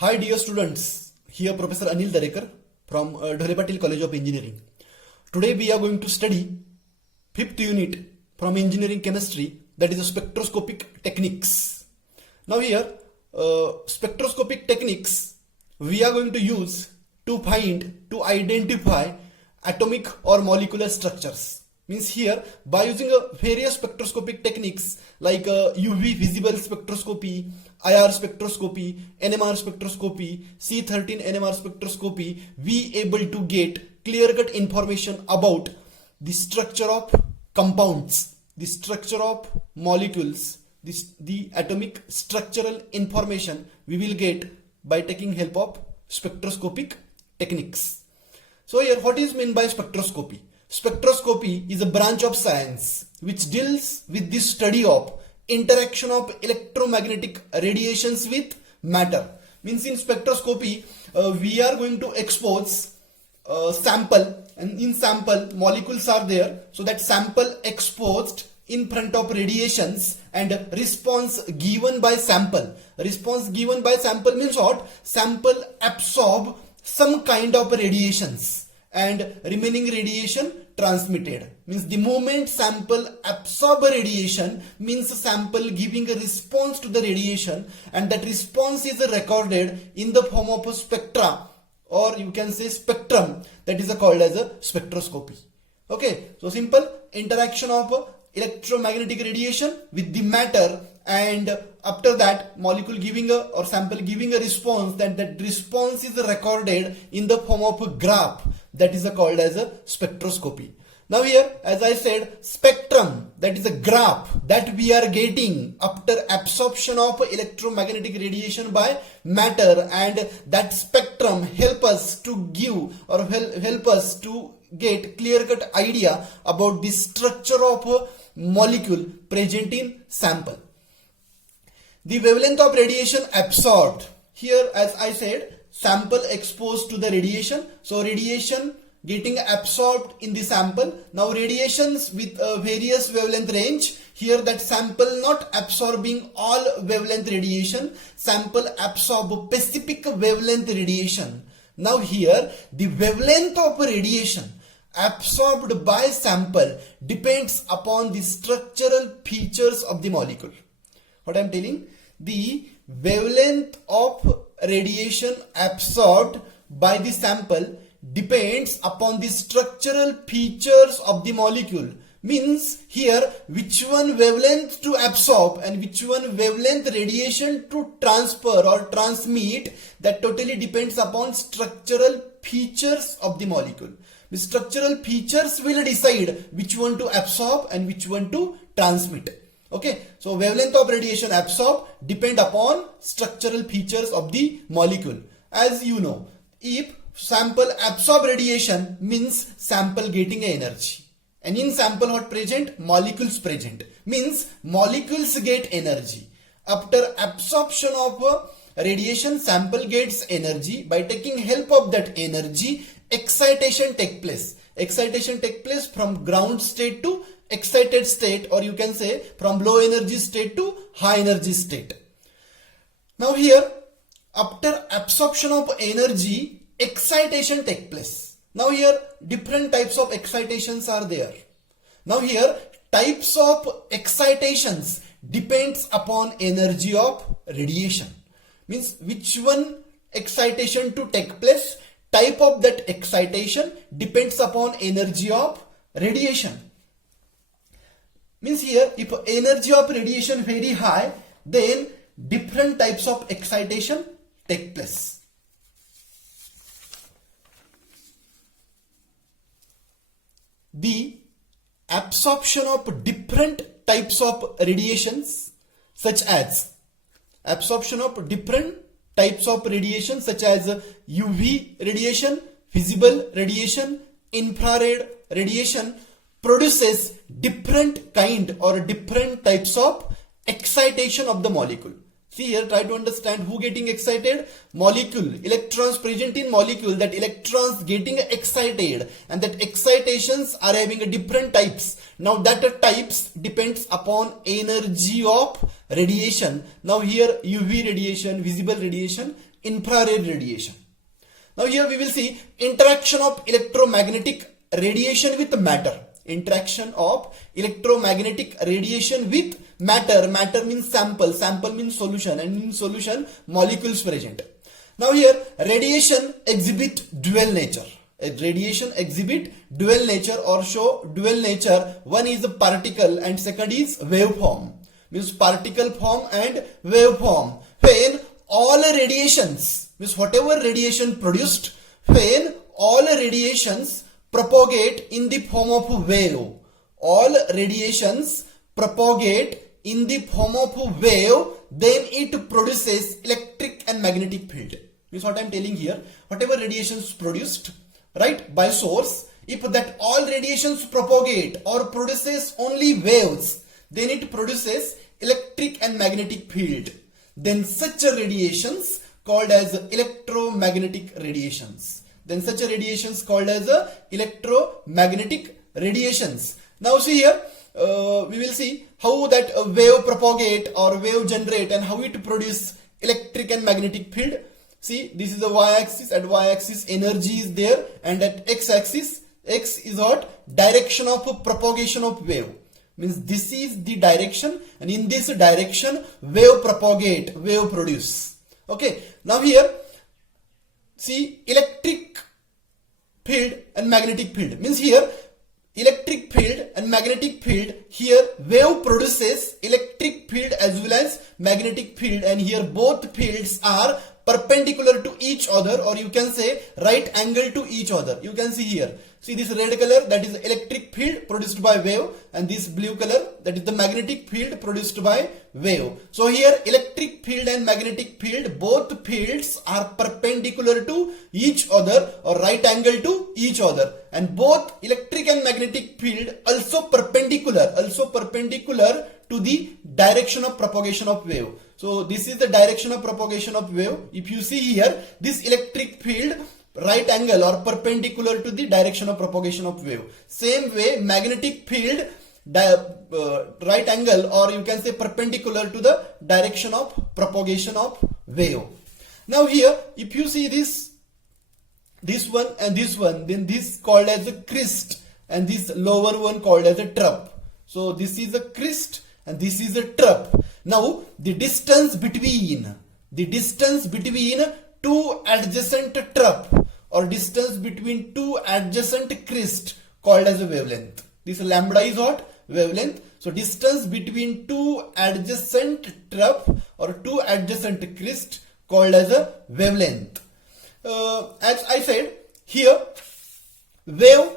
Hi dear students, here Professor Anil Darekar from Dhole Patil College of Engineering. Today we are going to study 5th unit from engineering chemistry, that is spectroscopic techniques. Now here spectroscopic techniques we are going to use to identify atomic or molecular structures. Means here by using various spectroscopic techniques like UV visible spectroscopy, IR spectroscopy, NMR spectroscopy, C13 NMR spectroscopy, we able to get clear-cut information about the structure of compounds, the structure of molecules, the atomic structural information we will get by taking help of spectroscopic techniques. So here what is meant by spectroscopy? Spectroscopy is a branch of science which deals with the study of interaction of electromagnetic radiations with matter. Means in spectroscopy we are going to expose sample, and in sample molecules are there, so that sample exposed in front of radiations and response given by sample. Response given by sample means what? Sample absorb some kind of radiations and remaining radiation transmitted. Means the moment sample absorb a radiation means sample giving a response to the radiation, and that response is recorded in the form of a spectra, or you can say spectrum, that is called as a spectroscopy. Okay, so simple interaction of electromagnetic radiation with the matter, and after that molecule giving a or sample giving a response, that response is recorded in the form of a graph, that is called as a spectroscopy. Now here, as I said, spectrum, that is a graph that we are getting after absorption of electromagnetic radiation by matter, and that spectrum help us to give or help us to get clear-cut idea about the structure of a molecule present in sample. The wavelength of radiation absorbed. Here, as I said, sample exposed to the radiation. So radiation getting absorbed in the sample. Now radiations with various wavelength range. Here that sample not absorbing all wavelength radiation. Sample absorb specific wavelength radiation. Now here the wavelength of radiation absorbed by sample depends upon the structural features of the molecule. What I am telling? The wavelength of radiation absorbed by the sample depends upon the structural features of the molecule. Means here which one wavelength to absorb and which one wavelength radiation to transfer or transmit, that totally depends upon structural features of the molecule. The structural features will decide which one to absorb and which one to transmit. Okay, so wavelength of radiation absorbed depend upon structural features of the molecule. As you know, if sample absorb radiation means sample getting energy, and in sample what present? Molecules present, means molecules get energy. After absorption of radiation, sample gets energy. By taking help of that energy, excitation take place. Excitation take place from ground state to excited state, or you can say from low energy state to high energy state. Now here, after absorption of energy, excitation take place. Now here different types of excitations are there. Now here types of excitations depends upon energy of radiation. Means which one excitation to take place, type of that excitation depends upon energy of radiation. Means here if energy of radiation very high, then different types of excitation take place. The absorption of different types of radiations such as UV radiation, visible radiation, infrared radiation produces different kind or different types of excitation of the molecule. See here, try to understand who getting excited. Molecule, electrons present in molecule, that electrons getting excited, and that excitations are having a different types. Now that types depends upon energy of radiation. Now here UV radiation, visible radiation infrared radiation. Now here we will see interaction of electromagnetic radiation with matter. Interaction of electromagnetic radiation with matter. Matter means sample. Sample means solution, and in solution molecules present. Now here radiation exhibit dual nature. Radiation exhibit dual nature or show dual nature. One is a particle and second is waveform. Means particle form and waveform. When all radiations, means whatever radiation produced, when all radiations propagate in the form of a wave, all radiations propagate in the form of a wave, then it produces electric and magnetic field. Means what I am telling here, whatever radiations produced, right, by source, if that all radiations propagate or produces only waves, then it produces electric and magnetic field. Then such a radiations called as electromagnetic radiations. Then such a radiations called as electromagnetic radiations. Now see here, we will see how that a wave propagate or wave generate and how it produce electric and magnetic field. See, this is the y-axis. At y-axis energy is there, and at x-axis, x is what? Direction of propagation of wave. Means this is the direction, and in this direction wave propagate, wave produce. Okay, now here see electric field and magnetic field. Means here electric field and magnetic field, here wave produces electric field as well as magnetic field, and here both fields are perpendicular to each other, or you can say right angle to each other. You can see here, see this red color, that is electric field produced by wave, and this blue color, that is the magnetic field produced by wave. So here electric field and magnetic field, both fields are perpendicular to each other or right angle to each other, and both electric and magnetic field also perpendicular to the direction of propagation of wave. So this is the direction of propagation of wave. If you see here, this electric field right angle or perpendicular to the direction of propagation of wave. Same way magnetic field right angle, or you can say perpendicular to the direction of propagation of wave. Now here if you see this one and this one, then this called as a crest, and this lower one called as a trough. So this is a crest and this is a trough. Now the distance between two adjacent trough or distance between two adjacent crest called as a wavelength. This lambda is what? Wavelength. So distance between two adjacent trough or two adjacent crest called as a wavelength. As I said, here wave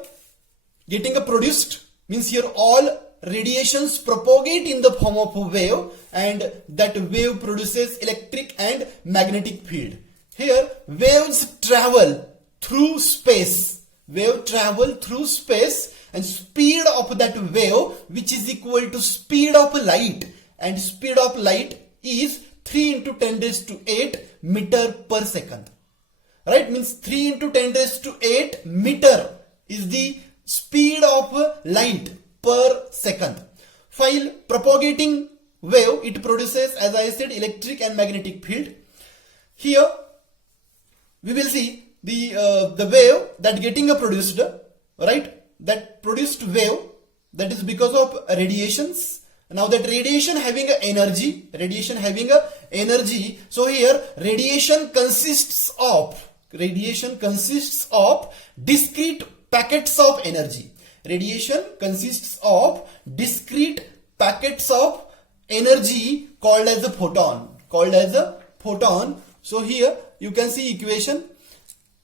getting produced means here all radiations propagate in the form of a wave, and that wave produces electric and magnetic field. Here waves travel through space. Wave travel through space, and speed of that wave, which is equal to speed of light, and speed of light is 3 into 10 raised to 8 meter per second. Right, means 3 into 10 raised to 8 meter is the speed of light per second. While propagating wave, it produces, as I said, electric and magnetic field. Here we will see the wave that getting produced, right? That produced wave, that is because of radiations. Now that radiation having a energy, so here radiation consists of discrete packets of energy. Radiation consists of discrete packets of energy called as a photon. So here you can see equation.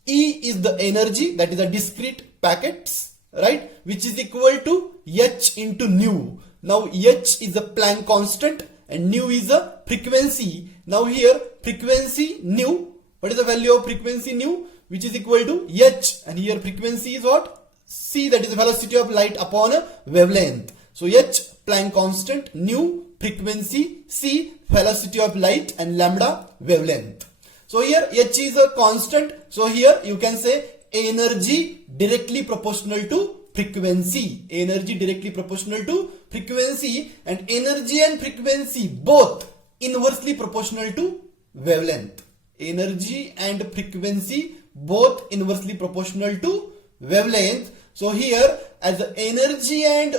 E is the energy, that is the discrete packets, right, which is equal to h into nu. Now h is a Planck constant and nu is a frequency. Now here frequency nu, what is the value of frequency nu? Which is equal to h, and here frequency is what? C, that is the velocity of light upon a wavelength. So h Planck constant, nu frequency, c velocity of light, and lambda wavelength. So here h is a constant. So here you can say energy directly proportional to frequency. Energy directly proportional to frequency, and energy and frequency both inversely proportional to wavelength. energy and frequency both inversely proportional to wavelength. So here as the energy and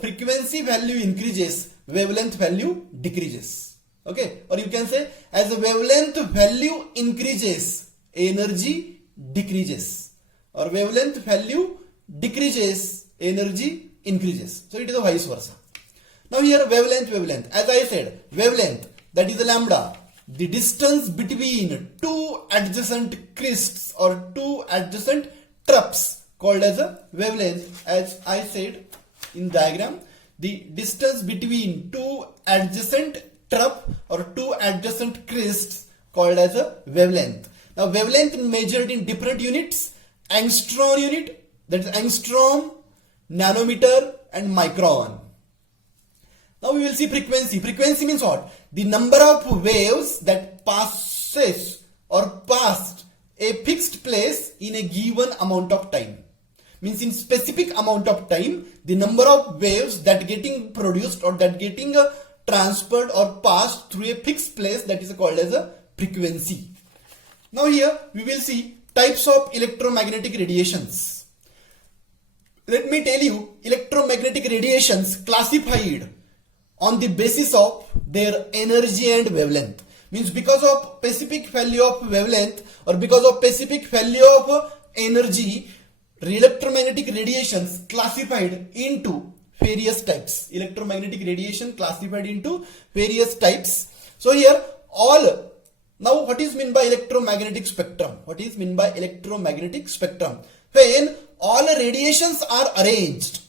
frequency value increases, wavelength value decreases. Okay, or you can say as the wavelength value increases, energy decreases, or wavelength value decreases, energy increases. So it is a vice versa. Now here wavelength, as I said, wavelength, that is a lambda, the distance between two adjacent crests or two adjacent troughs called as a wavelength. As I said in diagram, the distance between two adjacent trough or two adjacent crests called as a wavelength. Now wavelength measured in different units: angstrom unit, that is angstrom, nanometer and micron. Now we will see frequency. Frequency means what? The number of waves that passes or passed a fixed place in a given amount of time. Means in specific amount of time, the number of waves that getting produced or that getting transferred or passed through a fixed place, that is called as a frequency. Now here we will see types of electromagnetic radiations. Let me tell you, electromagnetic radiations classified on the basis of their energy and wavelength. Means because of specific value of wavelength or because of specific value of energy, electromagnetic radiations classified into various types. Electromagnetic radiation classified into various types. So here now what is meant by electromagnetic spectrum? What is meant by electromagnetic spectrum? When all radiations are arranged,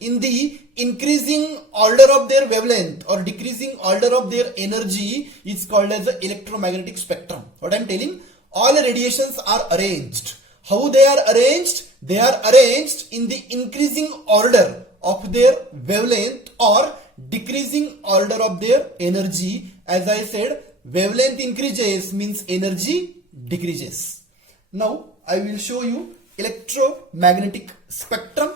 in the increasing order of their wavelength or decreasing order of their energy, is called as the electromagnetic spectrum. What I am telling, all radiations are arranged. How they are arranged? They are arranged in the increasing order of their wavelength or decreasing order of their energy. As I said, wavelength increases means energy decreases. Now I will show you electromagnetic spectrum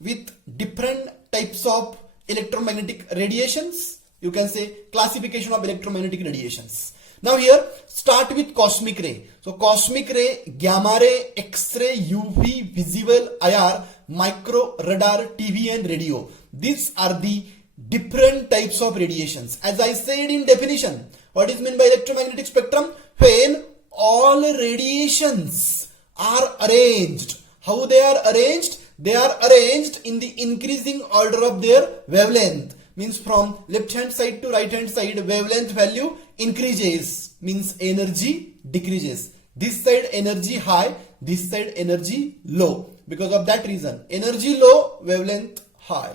with different types of electromagnetic radiations. You can say classification of electromagnetic radiations. Now here start with cosmic ray. So cosmic ray, gamma ray, X-ray, UV, visible, IR, micro, radar, TV and radio. These are the different types of radiations. As I said in definition, what is meant by electromagnetic spectrum? When all radiations are arranged. How they are arranged? They are arranged in the increasing order of their wavelength. Means from left hand side to right hand side, wavelength value increases, means energy decreases. This side energy high, this side energy low. Because of that reason, energy low, wavelength high.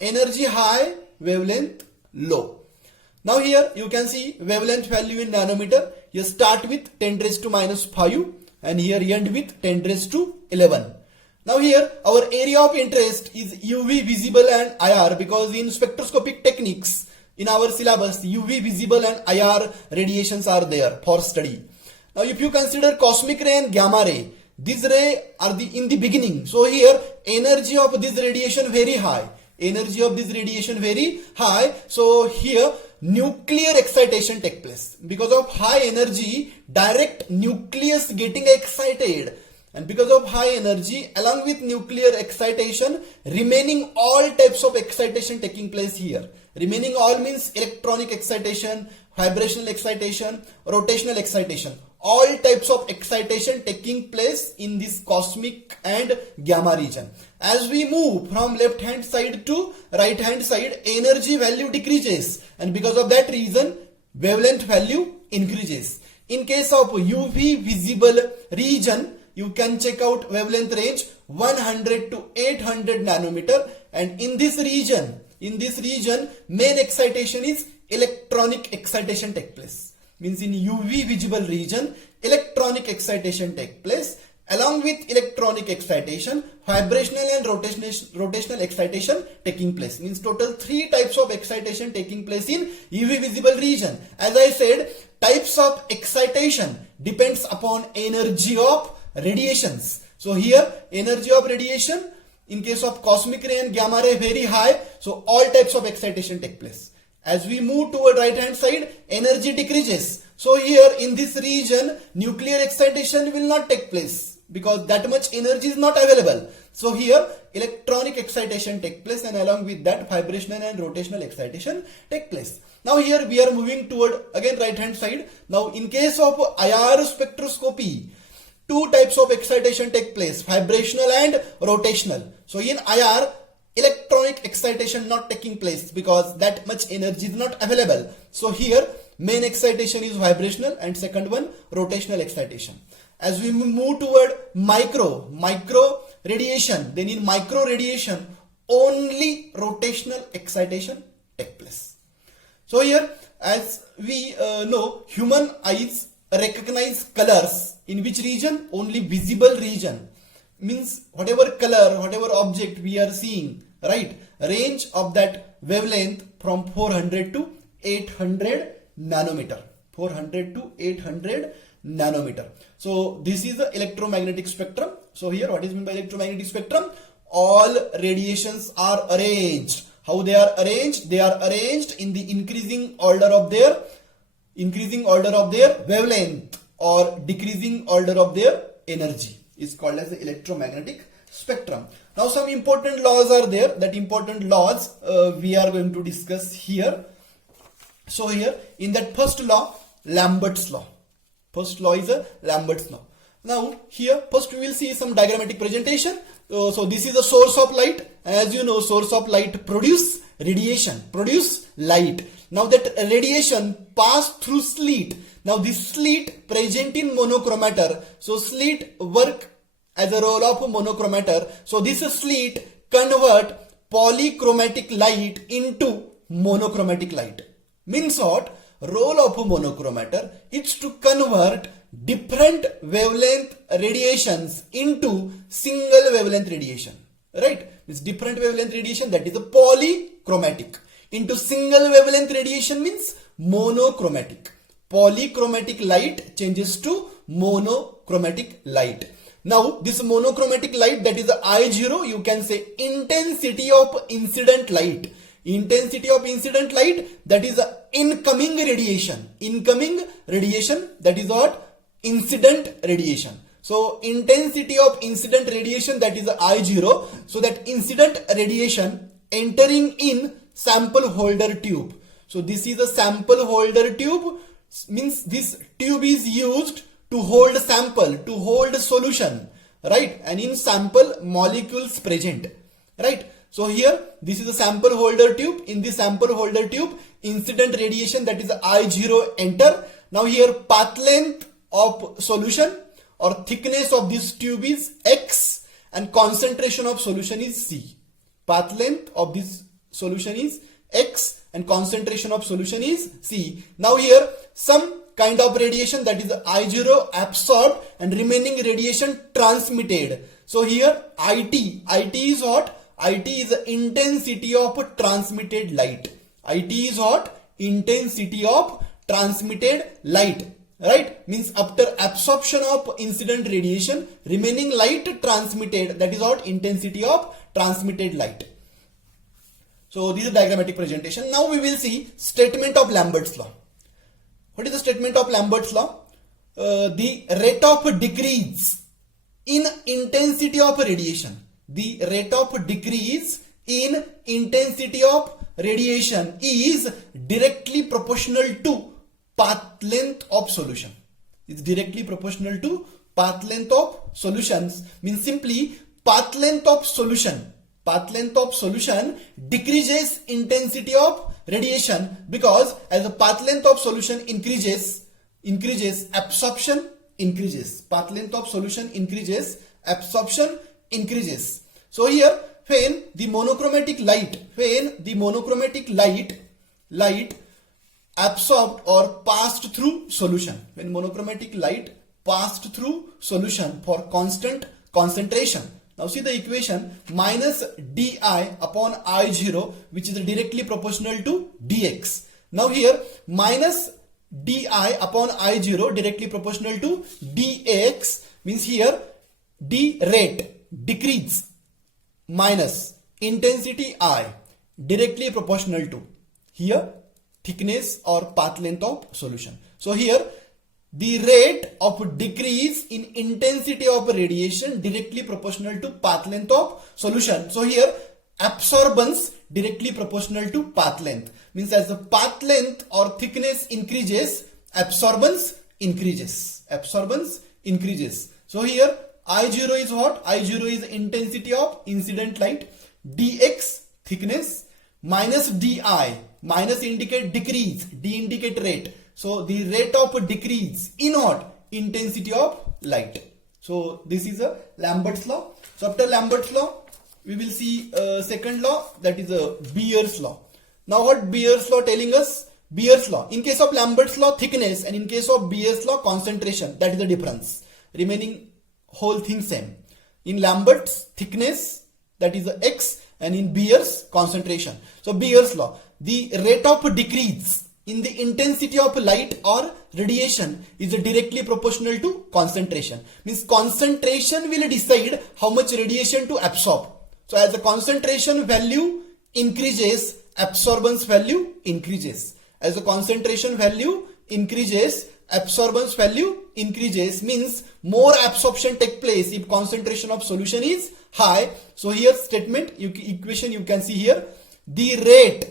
Energy high, wavelength low. Now here you can see wavelength value in nanometer. You start with 10 raised to minus 5 and here end with 10 raised to 11. Now here our area of interest is UV, visible and IR, because in spectroscopic techniques in our syllabus UV, visible and IR radiations are there for study. Now if you consider cosmic ray and gamma ray, these rays are in the beginning. So here energy of this radiation very high. Energy of this radiation very high. So here nuclear excitation take place. Because of high energy, direct nucleus getting excited. And because of high energy, along with nuclear excitation, remaining all types of excitation taking place here. Remaining all means electronic excitation, vibrational excitation, rotational excitation. All types of excitation taking place in this cosmic and gamma region. As we move from left hand side to right hand side, energy value decreases. And because of that reason, wavelength value increases. In case of UV visible region, you can check out wavelength range 100 to 800 nanometer, and in this region main excitation is electronic excitation take place. Means in UV visible region electronic excitation take place. Along with electronic excitation, vibrational and rotational excitation taking place. Means total 3 types of excitation taking place in UV visible region. As I said, types of excitation depends upon energy of radiations. So here energy of radiation in case of cosmic ray and gamma ray very high, so all types of excitation take place. As we move toward right hand side, energy decreases. So here in this region, nuclear excitation will not take place because that much energy is not available. So here electronic excitation take place, and along with that vibrational and rotational excitation take place. Now here we are moving toward again right hand side. Now in case of IR spectroscopy, two types of excitation take place, vibrational and rotational. So in IR, electronic excitation not taking place because that much energy is not available. So here main excitation is vibrational and second one rotational excitation. As we move toward micro radiation, then in micro radiation only rotational excitation take place. So here, as we know, human eyes recognize colors in which region? Only visible region. Means whatever color, whatever object we are seeing, right? Range of that wavelength from 400 to 800 nanometer. 400 to 800 nanometer. So this is the electromagnetic spectrum. So here what is meant by electromagnetic spectrum? All radiations are arranged. How they are arranged? They are arranged in the increasing order of their wavelength or decreasing order of their energy is called as the electromagnetic spectrum. Now some important laws are there. That important laws we are going to discuss here. So here in that first law, Lambert's law. First law is a Lambert's law. Now here first we will see some diagrammatic presentation. So this is a source of light. As you know, source of light produce radiation, produce light. Now that radiation pass through slit. Now this slit present in monochromator. So slit work as a role of monochromator. So this slit convert polychromatic light into monochromatic light. Means what? Role of a monochromator is to convert different wavelength radiations into single wavelength radiation. Right? It's different wavelength radiation, that is a polychromatic, into single wavelength radiation means monochromatic. Polychromatic light changes to monochromatic light. Now this monochromatic light, that is the I0, you can say intensity of incident light. Intensity of incident light, that is the incoming radiation. Incoming radiation, that is what? Incident radiation. So intensity of incident radiation, that is the I0. So that incident radiation entering in sample holder tube. So this is a sample holder tube, means this tube is used to hold sample, to hold solution, right? And in sample molecules present, right? So here this is a sample holder tube. In this sample holder tube, incident radiation, that is I0 enter. Now here path length of solution or thickness of this tube is X and concentration of solution is C. Path length of this solution is X and concentration of solution is C. Now here some kind of radiation, that is I0 absorbed and remaining radiation transmitted. So here IT is what? IT is the intensity of transmitted light. IT is what? Intensity of transmitted light. Right? Means after absorption of incident radiation, remaining light transmitted, that is what? Intensity of transmitted light. So this is a diagrammatic presentation. Now we will see statement of Lambert's law. What is the statement of Lambert's law? The rate of decrease in intensity of radiation. The rate of decrease in intensity of radiation is directly proportional to path length of solution. It's directly proportional to path length of solutions. Means simply path length of solution. Path length of solution decreases intensity of radiation, because as the path length of solution increases, absorption increases. Path length of solution increases, absorption increases. So here when the monochromatic light absorbed or passed through solution, when monochromatic light passed through solution for constant concentration. Now see the equation, minus di upon I0, which is directly proportional to dx. Now here minus di upon I0 directly proportional to dx means here d rate decrease minus intensity I directly proportional to, here thickness or path length of solution. So here the rate of decrease in intensity of radiation directly proportional to path length of solution. So here absorbance directly proportional to path length, means as the path length or thickness increases, absorbance increases. So here I0 is what? I0 is intensity of incident light, dx thickness, minus di, minus indicate decrease, d indicate rate. So the rate of decrease in what? Intensity of light. So this is a Lambert's law. So after Lambert's law, we will see second law, that is a Beer's law. Now what Beer's law telling us? Beer's law. In case of Lambert's law, thickness, and in case of Beer's law, concentration. That is the difference. Remaining whole thing same. In Lambert's, thickness, that is the x, and in Beer's, concentration. So Beer's law, the rate of decrease in the intensity of light or radiation is directly proportional to concentration. Means concentration will decide how much radiation to absorb. So as the concentration value increases, absorbance value increases. As the concentration value increases, absorbance value increases, means more absorption take place if concentration of solution is high. So here statement, equation you can see here, the rate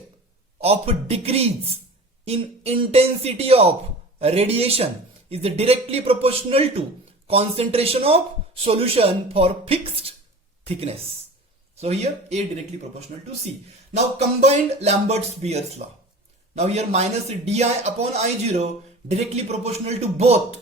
of decrease in intensity of radiation is directly proportional to concentration of solution for fixed thickness. So here A directly proportional to C. Now combined Lambert's Beer's law. Now here minus di upon I0 directly proportional to both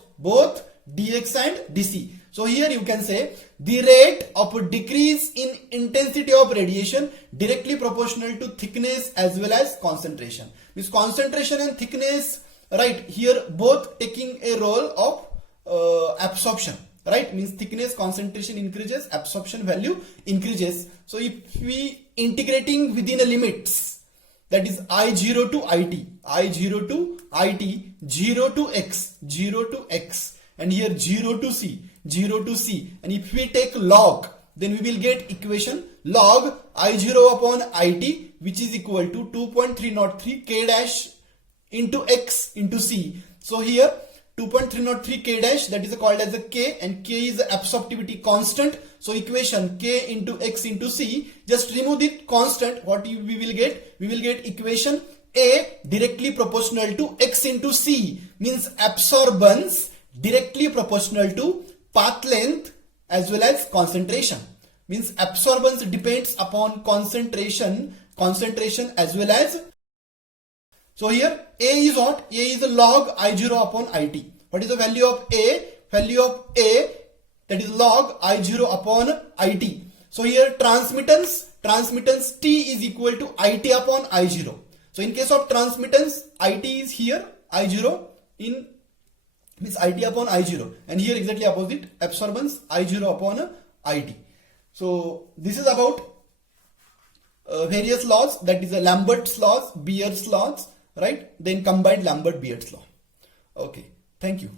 dx and dc. So here you can say the rate of decrease in intensity of radiation directly proportional to thickness as well as concentration. Means concentration and thickness, right, here both taking a role of absorption, right, means thickness, concentration increases, absorption value increases. So if we integrating within a limits, that is I0 to IT, I0 to IT, 0 to X, and here 0 to C, and if we take log, then we will get equation log I0 upon IT, which is equal to 2.303 K dash into X into C. So here 2.303 K dash, that is called as a K, and K is the absorptivity constant. So equation K into X into C, just remove the constant, what we will get? We will get equation A directly proportional to X into C, means absorbance directly proportional to path length as well as concentration. Means absorbance depends upon concentration as well as. So here A is what? A is the log I0 upon IT. What is the value of A? Value of A, that is log I0 upon IT. So here transmittance T is equal to IT upon I0. So in case of transmittance, IT is here, I0 in means IT upon I0, and here exactly opposite, absorbance I0 upon IT. So this is about various laws, that is the Lambert's laws, Beer's laws, right? Then combined Lambert-Beer's law. Okay, thank you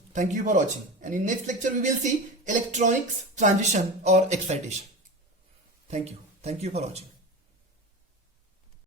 for watching, and in next lecture we will see electronics transition or excitation. Thank you for watching.